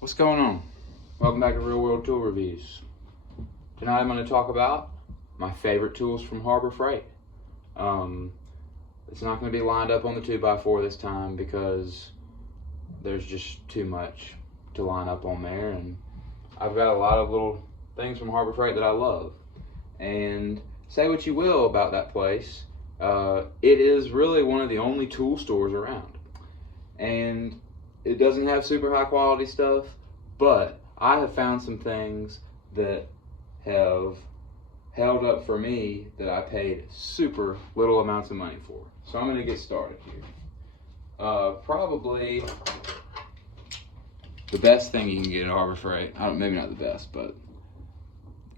What's going on? Welcome back to Real World Tool Reviews. Tonight I'm going to talk about my favorite tools from Harbor Freight. It's not going to be lined up on the 2x4 this time because there's just too much to line up on there, and I've got a lot of little things from Harbor Freight that I love. And say what you will about that place, it is really one of the only tool stores around. And it doesn't have super high quality stuff, but I have found some things that have held up for me that I paid super little amounts of money for. So I'm gonna get started here. Probably the best thing you can get at Harbor Freight, maybe not the best, but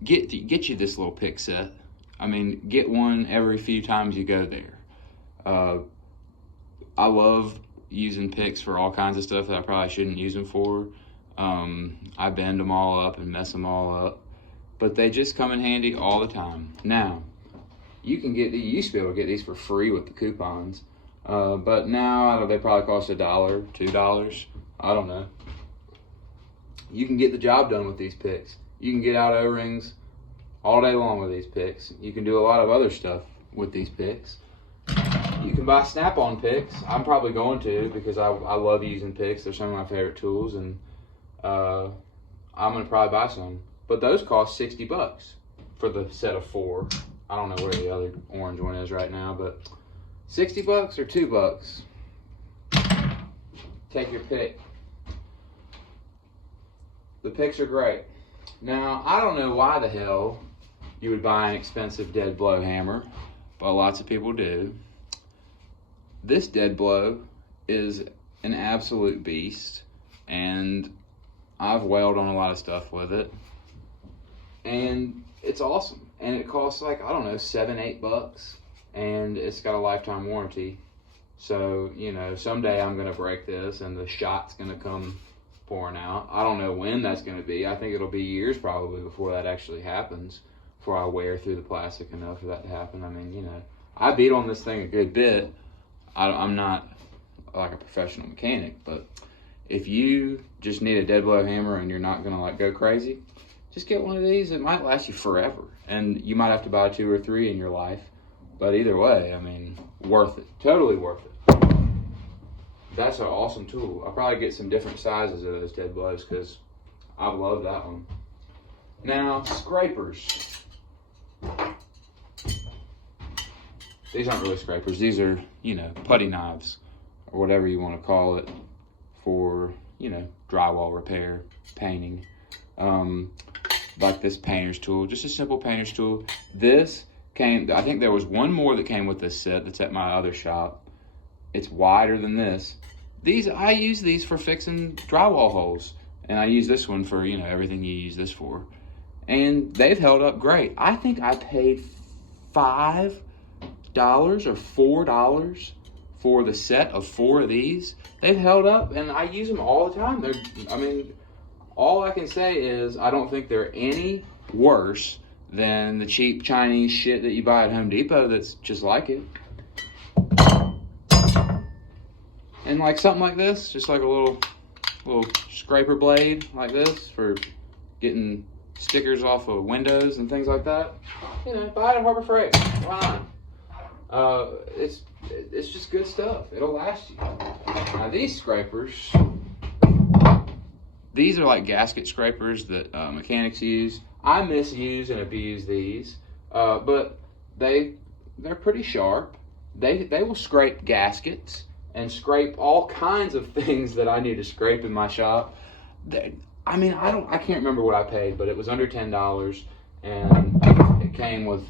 get you this little pick set. I mean, get one every few times you go there. I love using picks for all kinds of stuff that I probably shouldn't use them for. I bend them all up and mess them all up, but they just come in handy all the time. Now, you used to be able to get these for free with the coupons, but now they probably cost $1, $2, I don't know. You can get the job done with these picks. You can get out O-rings all day long with these picks. You can do a lot of other stuff with these picks. You can buy snap-on picks. I'm probably going to because I love using picks. They're some of my favorite tools, and I'm going to probably buy some. But those cost $60 for the set of 4. I don't know where the other orange one is right now, but $60 or $2. Take your pick. The picks are great. Now, I don't know why the hell you would buy an expensive dead blow hammer, but lots of people do. This dead blow is an absolute beast, and I've wailed on a lot of stuff with it, and it's awesome. And it costs like, I don't know, $7, $8, and it's got a lifetime warranty. So, you know, someday I'm gonna break this and the shot's gonna come pouring out. I don't know when that's gonna be. I think it'll be years probably before that actually happens, before I wear through the plastic enough for that to happen. I mean, you know, I beat on this thing a good bit. I'm not like a professional mechanic, but if you just need a dead blow hammer and you're not gonna like go crazy, just get one of these. It might last you forever, and you might have to buy 2 or 3 in your life, but either way, I mean, worth it. Totally worth it. That's an awesome tool. I'll probably get some different sizes of those dead blows because I love that one. Now, scrapers. These aren't really scrapers. These are, you know, putty knives or whatever you want to call it for, you know, drywall repair, painting. Like this painter's tool, just a simple painter's tool. This came, I think there was one more that came with this set that's at my other shop. It's wider than this. I use these for fixing drywall holes, and I use this one for, you know, everything you use this for. And they've held up great. I think I paid $5 or $4 for the set of 4 of these. They've held up, and I use them all the time. I mean, all I can say is I don't think they're any worse than the cheap Chinese shit that you buy at Home Depot that's just like it. And like something like this, just like a little scraper blade like this for getting stickers off of windows and things like that. You know, buy it at Harbor Freight. Why not? It's just good stuff. It'll last you. Now these scrapers, these are like gasket scrapers that mechanics use. I misuse and abuse these, but they're pretty sharp. They will scrape gaskets and scrape all kinds of things that I need to scrape in my shop. I mean, I can't remember what I paid, but it was under $10, and it came with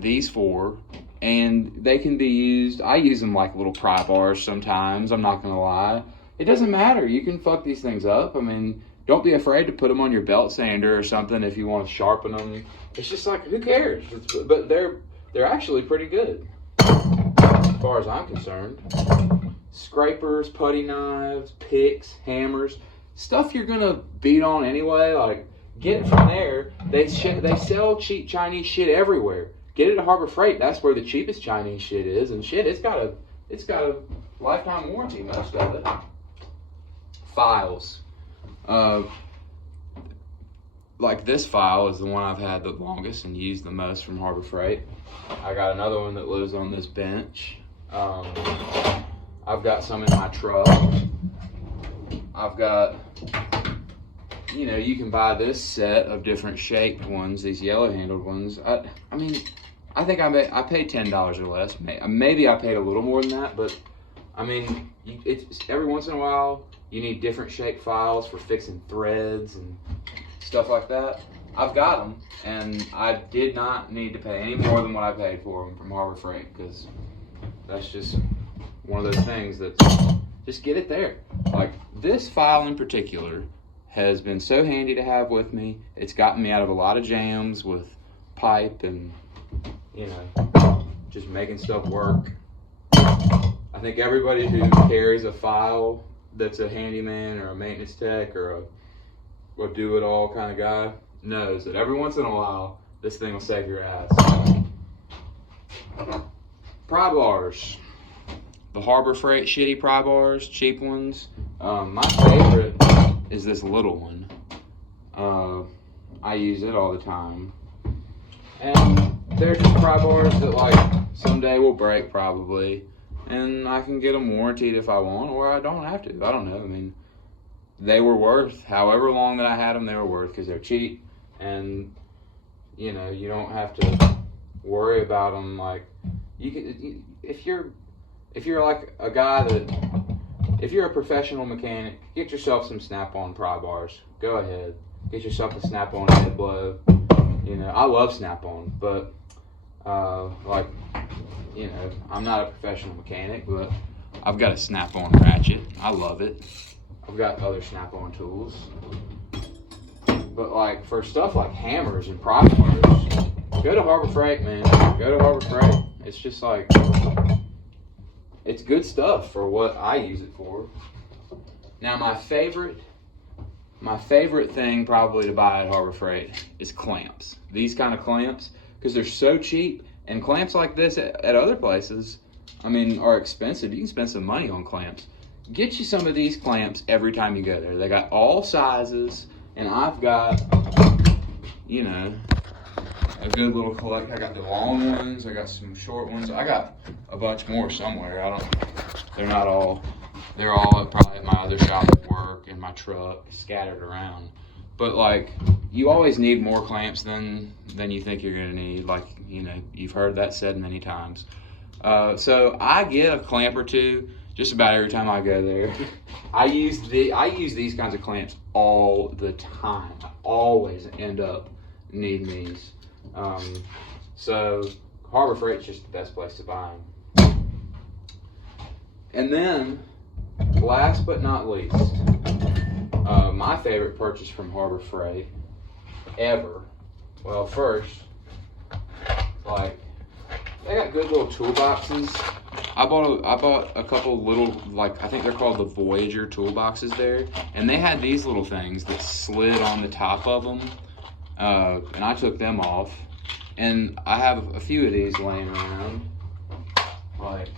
these 4, and they can be used. I use them like little pry bars sometimes. I'm not gonna lie. It doesn't matter. You can fuck these things up. I mean, don't be afraid to put them on your belt sander or something if you want to sharpen them. It's just like, who cares? But they're actually pretty good as far as I'm concerned. Scrapers, putty knives, picks, hammers, stuff you're gonna beat on anyway. Like, get it from there. They sell cheap Chinese shit everywhere. Get it at Harbor Freight. That's where the cheapest Chinese shit is. And shit, it's got a lifetime warranty, most of it. Files. Like this file is the one I've had the longest and used the most from Harbor Freight. I got another one that lives on this bench. I've got some in my truck. I've got, you know, you can buy this set of different shaped ones, these yellow handled ones. I mean, I think I paid $10 or less. Maybe I paid a little more than that, but I mean, it's every once in a while you need different shaped files for fixing threads and stuff like that. I've got them, and I did not need to pay any more than what I paid for them from Harbor Freight, because that's just one of those things that just get it there. Like this file in particular has been so handy to have with me. It's gotten me out of a lot of jams with pipe and, you know, just making stuff work. I think everybody who carries a file that's a handyman or a maintenance tech or a do-it-all kind of guy knows that every once in a while this thing will save your ass. Pry bars. The Harbor Freight shitty pry bars, cheap ones. My favorite is this little one. I use it all the time. And they're just pry bars that like someday will break probably. And I can get them warranted if I want, or I don't have to. I don't know. I mean, they were worth however long that I had them. They were worth because they're cheap, and you know you don't have to worry about them. Like if you're like a guy if you're a professional mechanic, get yourself some Snap-on pry bars. Go ahead, get yourself a Snap-on head blow. You know, I love Snap-on, but like, you know, I'm not a professional mechanic, but I've got a Snap-on ratchet. I love it. I've got other Snap-on tools. But like for stuff like hammers and pry bars, go to Harbor Freight, man. Go to Harbor Freight. It's just like, it's good stuff for what I use it for. Now my favorite thing probably to buy at Harbor Freight is clamps. These kind of clamps, because they're so cheap. And clamps like this at other places, I mean, are expensive. You can spend some money on clamps. Get you some of these clamps every time you go there. They got all sizes, and I've got, you know, a good little collection. I got the long ones. I got some short ones. I got a bunch more somewhere. They're all probably at my other shop at work, in my truck, scattered around. But like, you always need more clamps than you think you're gonna need. Like, you know, you've heard that said many times. So I get a clamp or two just about every time I go there. I use these kinds of clamps all the time. I always end up needing these. So Harbor Freight's just the best place to buy them. And then, last but not least, my favorite purchase from Harbor Freight ever. Well, first, like, they got good little toolboxes. I bought a couple little, like, I think they're called the Voyager Toolboxes there, and they had these little things that slid on the top of them, and I took them off, and I have a few of these laying around. Like,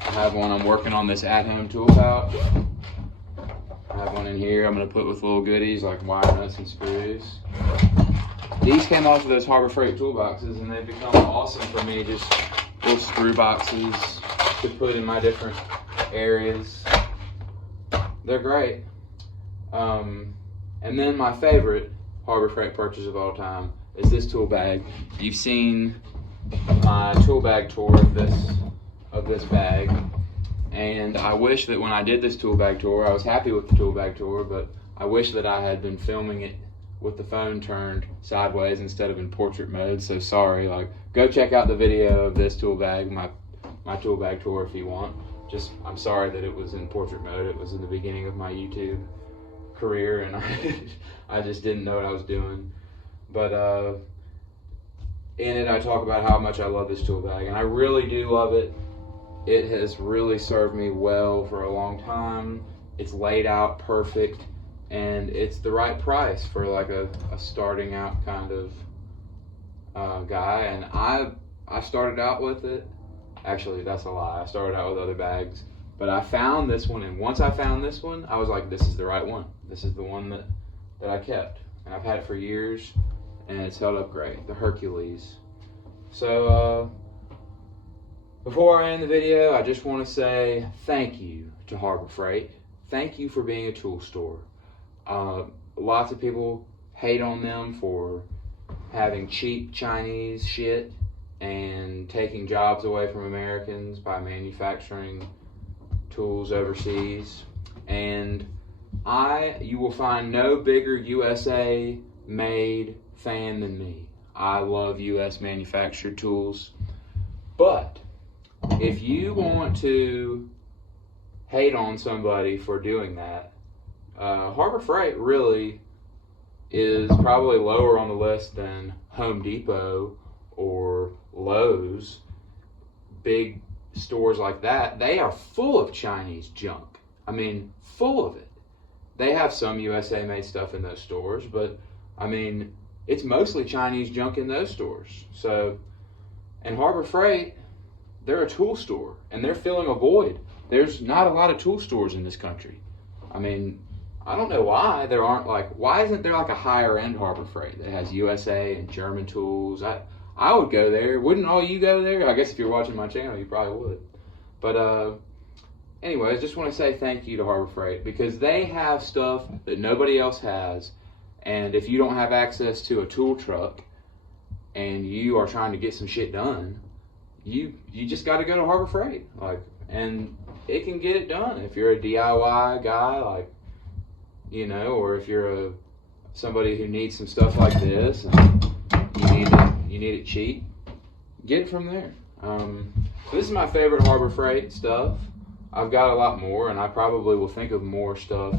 I have one. I'm working on this at-home tool pouch. I have one in here I'm going to put with little goodies like wire nuts and screws. These came off of those Harbor Freight toolboxes, and they've become awesome for me. Just little screw boxes to put in my different areas. They're great. And then my favorite Harbor Freight purchase of all time is this tool bag. You've seen my tool bag tour of this bag. And I wish that when I did this tool bag tour, I was happy with the tool bag tour, but I wish that I had been filming it with the phone turned sideways instead of in portrait mode. So sorry, like, go check out the video of this tool bag, my tool bag tour if you want. Just, I'm sorry that it was in portrait mode. It was in the beginning of my YouTube career, and I just didn't know what I was doing. But in it, I talk about how much I love this tool bag, and I really do love it. It has really served me well for a long time. It's laid out perfect, and it's the right price for like a starting out kind of guy. And I started out with it. Actually, that's a lie. I started out with other bags, but I found this one, and once I found this one, I was like, this is the right one. This is the one that I kept, and I've had it for years, and it's held up great. The Hercules. So before I end the video, I just want to say thank you to Harbor Freight. Thank you for being a tool store. Lots of people hate on them for having cheap Chinese shit and taking jobs away from Americans by manufacturing tools overseas. And you will find no bigger USA made fan than me. I love US manufactured tools. But if you want to hate on somebody for doing that, Harbor Freight really is probably lower on the list than Home Depot or Lowe's. Big stores like that, they are full of Chinese junk. I mean, full of it. They have some USA made stuff in those stores, but I mean, it's mostly Chinese junk in those stores. So, and Harbor Freight, they're a tool store, and they're filling a void. There's not a lot of tool stores in this country. I mean, I don't know why there aren't, like, why isn't there like a higher end Harbor Freight that has USA and German tools? I would go there. Wouldn't all you go there? I guess if you're watching my channel, you probably would. But anyways, I just want to say thank you to Harbor Freight, because they have stuff that nobody else has. And if you don't have access to a tool truck and you are trying to get some shit done, you just got to go to Harbor Freight, like, and it can get it done. If you're a DIY guy, like, you know, or if you're somebody who needs some stuff like this and you need it cheap, get it from there. So this is my favorite Harbor Freight stuff. I've got a lot more, and I probably will think of more stuff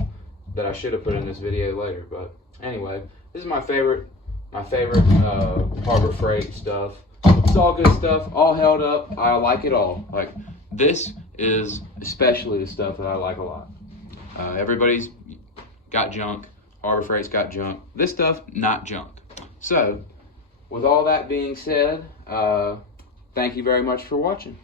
that I should have put in this video later. But anyway, this is my favorite Harbor Freight stuff. It's all good stuff, all held up. I like it all. Like, this is especially the stuff that I like a lot. Everybody's got junk. Harbor Freight's got junk. This stuff, not junk. So, with all that being said, thank you very much for watching.